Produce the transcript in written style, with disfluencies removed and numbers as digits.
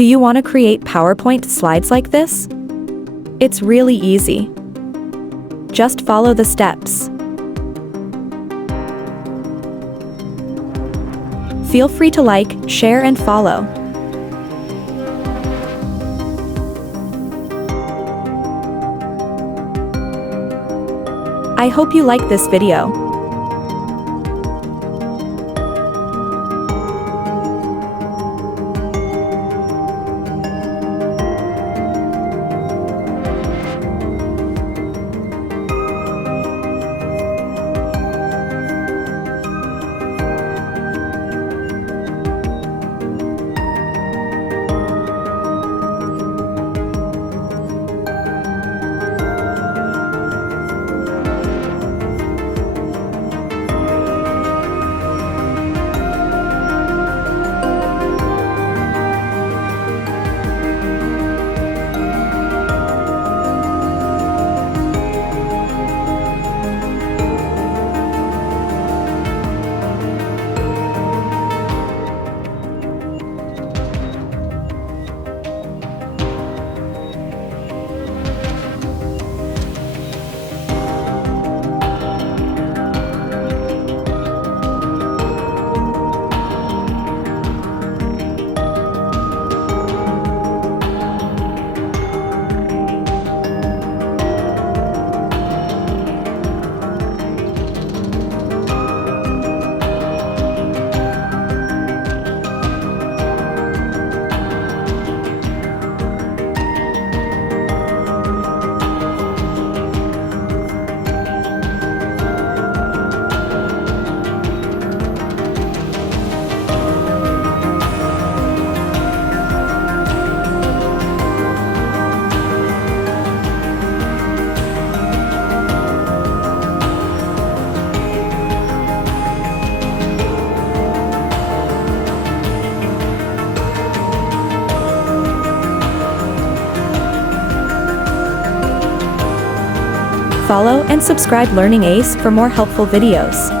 Do you want to create PowerPoint slides like this? It's really easy. Just follow the steps. Feel free to like, share, and follow. I hope you like this video. Follow and subscribe Learning Ace for more helpful videos.